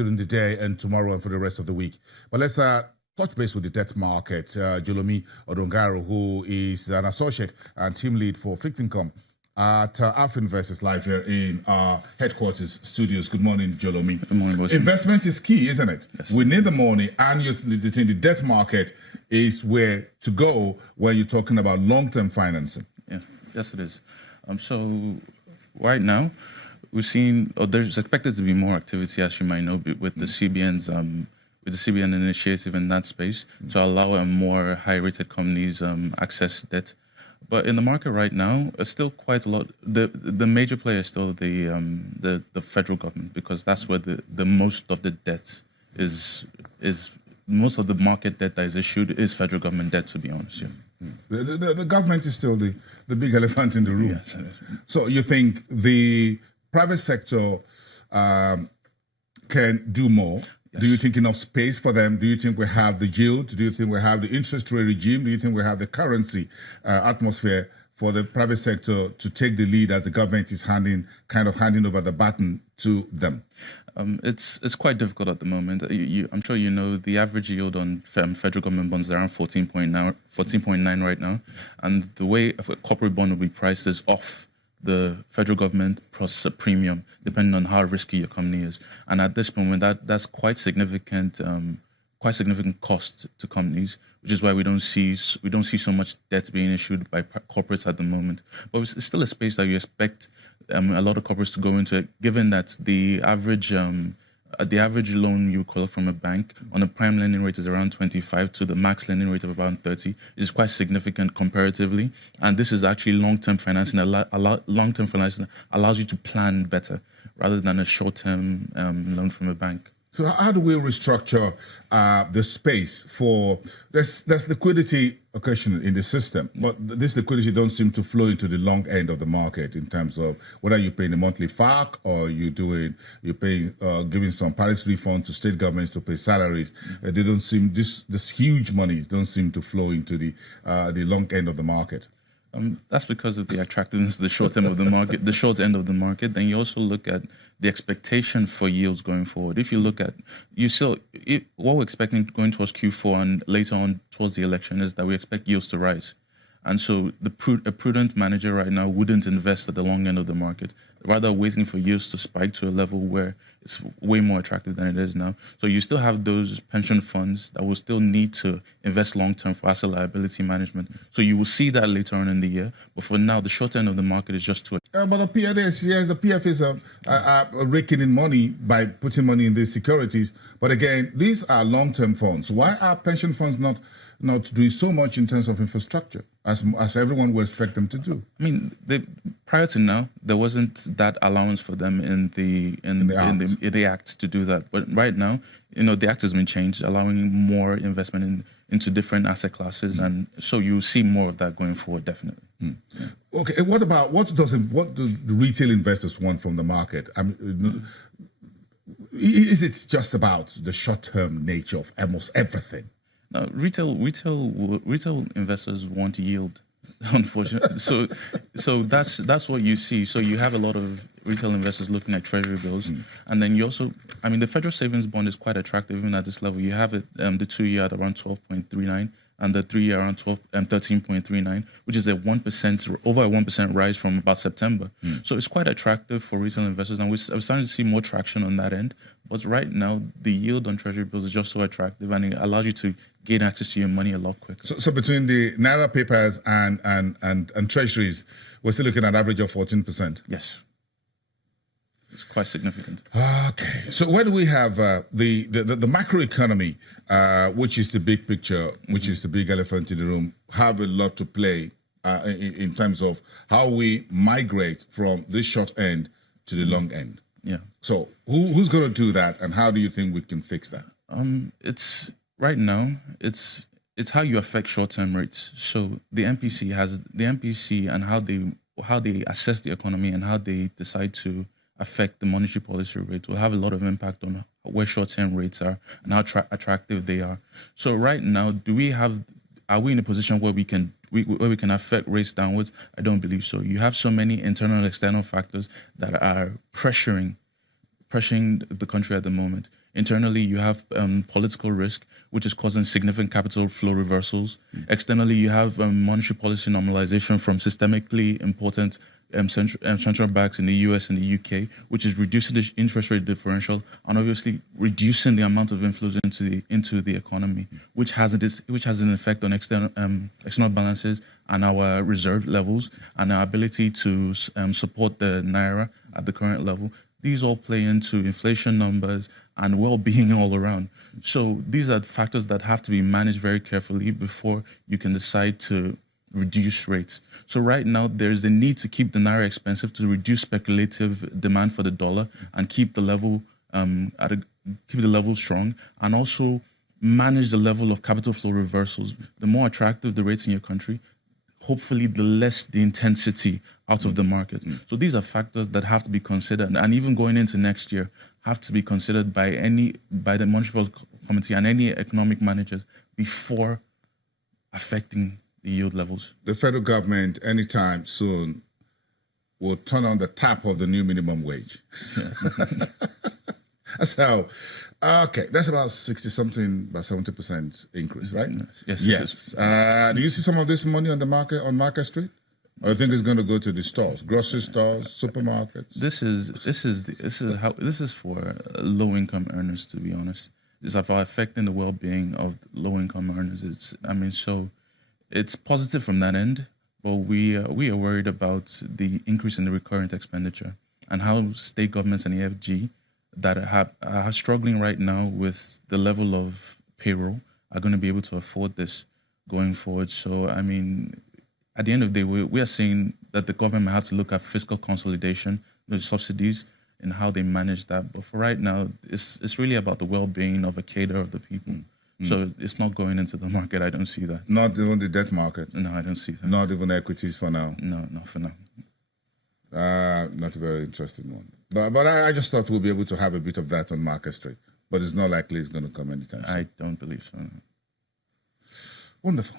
during the day and tomorrow and for the rest of the week. But let's touch base with the debt market. Jolomi Odonghanro, who is an associate and team lead for fixed income at Afrinvest, is live here in our headquarters studios. Good morning, Jolomi. Good morning, Boason. Investment is key, isn't it? Yes. We need the money, and the debt market is where to go when you're talking about long-term financing. Yeah, yes, it is. So right now, we've seen there's expected to be more activity, as you might know, with the CBN's with the CBN initiative in that space to allow more high-rated companies access debt. But in the market right now, it's still quite a lot. The major player is still the federal government, because that's where the most of the debt is. Most of the market debt that is issued is federal government debt, to be honest. Yeah. The government is still the big elephant in the room. Yes, it is. So you think the private sector can do more? Yes. Do you think enough space for them? Do you think we have the yield? Do you think we have the interest rate regime? Do you think we have the currency atmosphere for the private sector to take the lead as the government is handing over the baton to them? It's quite difficult at the moment. I'm sure you know the average yield on federal government bonds is around 14.9 right now, and the way a corporate bond will be priced is off the federal government plus a premium, depending on how risky your company is. And at this moment, that's quite significant cost to companies, which is why we don't see so much debt being issued by corporates at the moment. But it's still a space that you expect a lot of corporates to go into it, given that the average loan you collect from a bank on a prime lending rate is around 25 to the max lending rate of around 30. Is quite significant comparatively, and this is actually long-term financing. Long-term financing allows you to plan better rather than a short-term loan from a bank. So how do we restructure the space for there's liquidity occasionally in the system, but this liquidity don't seem to flow into the long end of the market in terms of whether you're paying a monthly FAQ or you're paying giving some Paris refund to state governments to pay salaries. They don't seem this huge money don't seem to flow into the long end of the market. That's because of the attractiveness of the short end of the market. The short end of the market. Then you also look at the expectation for yields going forward. If you look at what we're expecting going towards Q4 and later on towards the election is that we expect yields to rise, and so a prudent manager right now wouldn't invest at the long end of the market, rather waiting for yields to spike to a level where it's way more attractive than it is now. So you still have those pension funds that will still need to invest long-term for asset liability management. So you will see that later on in the year. But for now, the short end of the market is just too. But the PFAs are raking in money by putting money in these securities. But again, these are long-term funds. Why are pension funds not doing so much in terms of infrastructure as everyone would expect them to do? I mean, prior to now, there wasn't that allowance for them in the act to do that. But right now, the act has been changed, allowing more investment into different asset classes, and so you'll see more of that going forward, definitely. Yeah. Okay, what do the retail investors want from the market? I mean, is it just about the short-term nature of almost everything? No, retail investors want yield, unfortunately. So that's what you see. So you have a lot of retail investors looking at treasury bills, and then you also, the federal savings bond is quite attractive even at this level. You have it the 2-year at around 12.39, and the 3-year around 13.39, which is over a 1% rise from about September. So it's quite attractive for retail investors, and we're starting to see more traction on that end. But right now, the yield on treasury bills is just so attractive, and it allows you to gain access to your money a lot quicker. So between the Naira papers and treasuries, we're still looking at an average of 14%. Yes. It's quite significant. Okay. So where do we have the macroeconomy, which is the big picture, which is the big elephant in the room, have a lot to play in terms of how we migrate from this short end to the long end? Yeah. So who's going to do that, and how do you think we can fix that? It's right now. It's how you affect short-term rates. So the MPC and how they assess the economy and how they decide to affect the monetary policy rate will have a lot of impact on where short-term rates are and how attractive they are. So right now, are we in a position where we can affect rates downwards? I don't believe so. You have so many internal and external factors that are pressuring the country at the moment. Internally, you have political risk, which is causing significant capital flow reversals. Externally, you have monetary policy normalization from systemically important central banks in the US and the UK, which is reducing the interest rate differential and obviously reducing the amount of inflows into the economy, which has an effect on external balances and our reserve levels and our ability to support the naira at the current level. These all play into inflation numbers and well-being all around. So these are factors that have to be managed very carefully before you can decide to reduce rates. So right now, there's a need to keep the naira expensive to reduce speculative demand for the dollar and keep the level strong, and also manage the level of capital flow reversals. The more attractive the rates in your country, hopefully the less the intensity out of the market. So these are factors that have to be considered, and even going into next year, have to be considered by the Monetary Committee and any economic managers before affecting the yield levels. The federal government anytime soon will turn on the tap of the new minimum wage. Yeah. That's how. Okay, that's about 60-something, about 70% increase, right? Yes. Yes. Do you see some of this money on the market, on Market Street? Or you think it's going to go to the stores, grocery stores, supermarkets? This is for low-income earners, to be honest. It's about affecting the well-being of low-income earners. It's positive from that end, but we are worried about the increase in the recurrent expenditure and how state governments and AFG that are struggling right now with the level of payroll are going to be able to afford this going forward. So, I mean, at the end of the day, we are seeing that the government might have to look at fiscal consolidation, the subsidies, and how they manage that. But for right now, it's really about the well-being of a cadre of the people. So it's not going into the market. I don't see that. Not even the debt market? No, I don't see that. Not even equities for now? No, not for now. Not a very interesting one. But I just thought we'll be able to have a bit of that on Market Street. But it's not likely it's going to come anytime soon. I don't believe so. No. Wonderful.